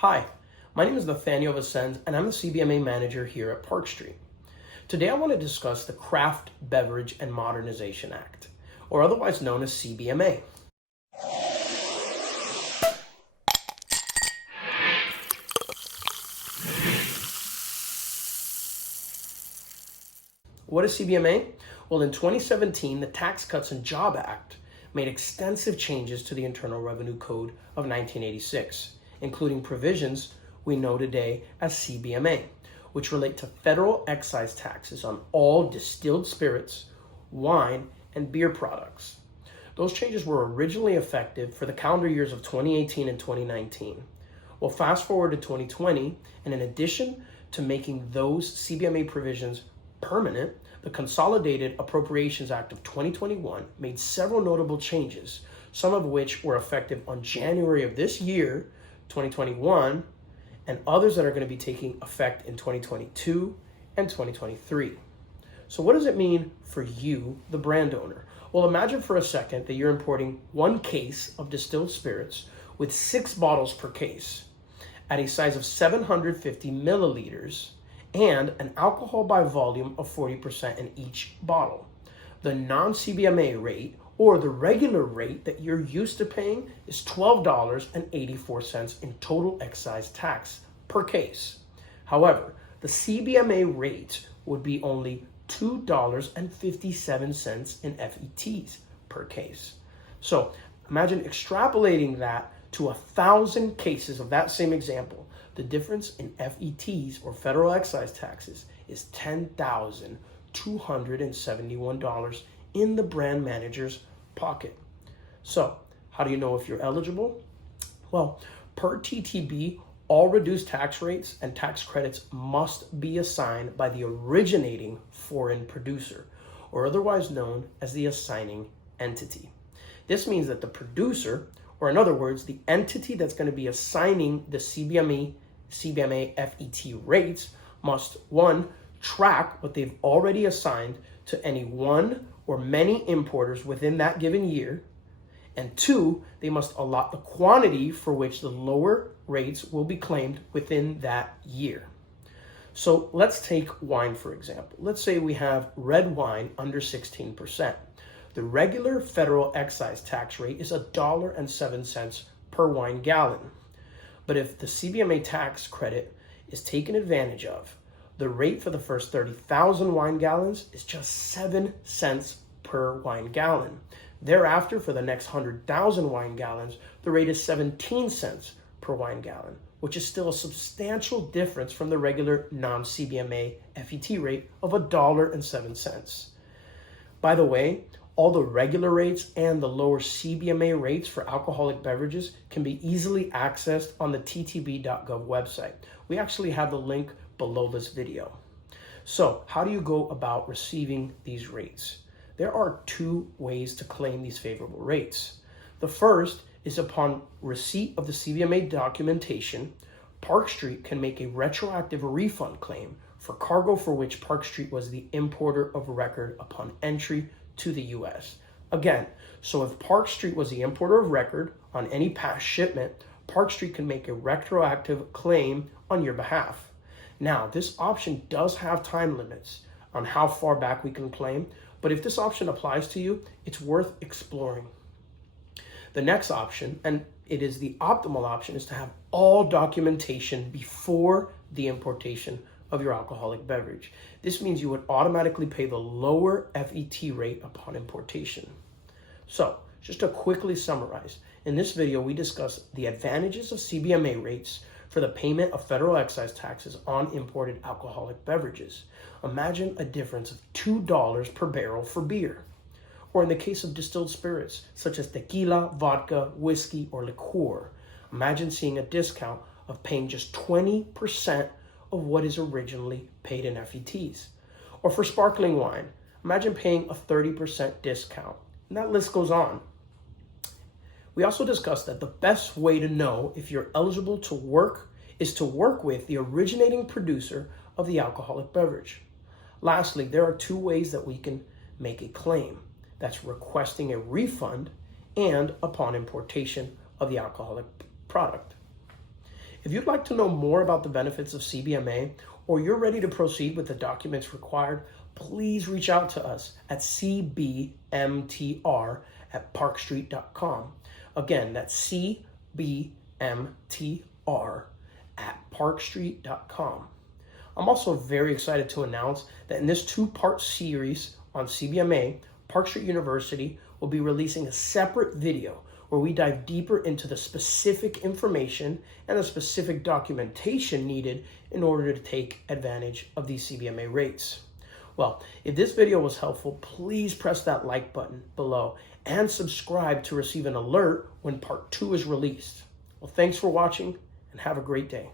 Hi, my name is Nathaniel Vicens, and I'm the CBMA manager here at Park Street. Today I want to discuss the Craft Beverage and Modernization Act, or otherwise known as CBMA. What is CBMA? Well, in 2017, the Tax Cuts and Jobs Act made extensive changes to the Internal Revenue Code of 1986, including provisions we know today as CBMA, which relate to federal excise taxes on all distilled spirits, wine, and beer products. Those changes were originally effective for the calendar years of 2018 and 2019. Well, fast forward to 2020, and in addition to making those CBMA provisions permanent, the Consolidated Appropriations Act of 2021 made several notable changes, some of which were effective on January of this year, 2021, and others that are going to be taking effect in 2022 and 2023. So what does it mean for you, the brand owner? Well, imagine for a second that you're importing one case of distilled spirits with 6 bottles per case at a size of 750 milliliters and an alcohol by volume of 40% in each bottle. The non-CBMA rate, or the regular rate that you're used to paying, is $12.84 in total excise tax per case. However, the CBMA rate would be only $2.57 in FETs per case. So imagine extrapolating that to 1,000 cases of that same example. The difference in FETs, or federal excise taxes, is $10,271 in the brand manager's pocket. So how do you know if you're eligible? Well, per TTB, all reduced tax rates and tax credits must be assigned by the originating foreign producer, or otherwise known as the assigning entity. This means that the producer, or in other words, the entity that's going to be assigning the CBMA FET rates, must 1, track what they've already assigned to any one or many importers within that given year, and 2, they must allot the quantity for which the lower rates will be claimed within that year. So let's take wine, for example. Let's say we have red wine under 16%. The regular federal excise tax rate is $1.07 per wine gallon. But if the CBMA tax credit is taken advantage of, the rate for the first 30,000 wine gallons is just 7 cents per wine gallon. Thereafter, for the next 100,000 wine gallons, the rate is 17 cents per wine gallon, which is still a substantial difference from the regular non-CBMA FET rate of $1.07. By the way, all the regular rates and the lower CBMA rates for alcoholic beverages can be easily accessed on the ttb.gov website. We actually have the link below this video. So how do you go about receiving these rates? There are 2 ways to claim these favorable rates. The first is upon receipt of the CBMA documentation, Park Street can make a retroactive refund claim for cargo for which Park Street was the importer of record upon entry to the U.S. Again, so if Park Street was the importer of record on any past shipment, Park Street can make a retroactive claim on your behalf. Now, this option does have time limits on how far back we can claim, but if this option applies to you, it's worth exploring. The next option, and it is the optimal option, is to have all documentation before the importation of your alcoholic beverage. This means you would automatically pay the lower FET rate upon importation. So, just to quickly summarize, in this video we discuss the advantages of CBMA rates for the payment of federal excise taxes on imported alcoholic beverages. Imagine a difference of $2 per barrel for beer. Or in the case of distilled spirits, such as tequila, vodka, whiskey, or liqueur, imagine seeing a discount of paying just 20% of what is originally paid in FETs. Or for sparkling wine, imagine paying a 30% discount. And that list goes on. We also discussed that the best way to know if you're eligible to work is to work with the originating producer of the alcoholic beverage. Lastly, there are 2 ways that we can make a claim. That's requesting a refund and upon importation of the alcoholic product. If you'd like to know more about the benefits of CBMA, or you're ready to proceed with the documents required, please reach out to us at cbmtr@parkstreet.com. Again, that's cbmtr@parkstreet.com. I'm also very excited to announce that in this two-part series on CBMA, Park Street University will be releasing a separate video where we dive deeper into the specific information and the specific documentation needed in order to take advantage of these CBMA rates. Well, if this video was helpful, please press that like button below and subscribe to receive an alert when part 2 is released. Well, thanks for watching and have a great day.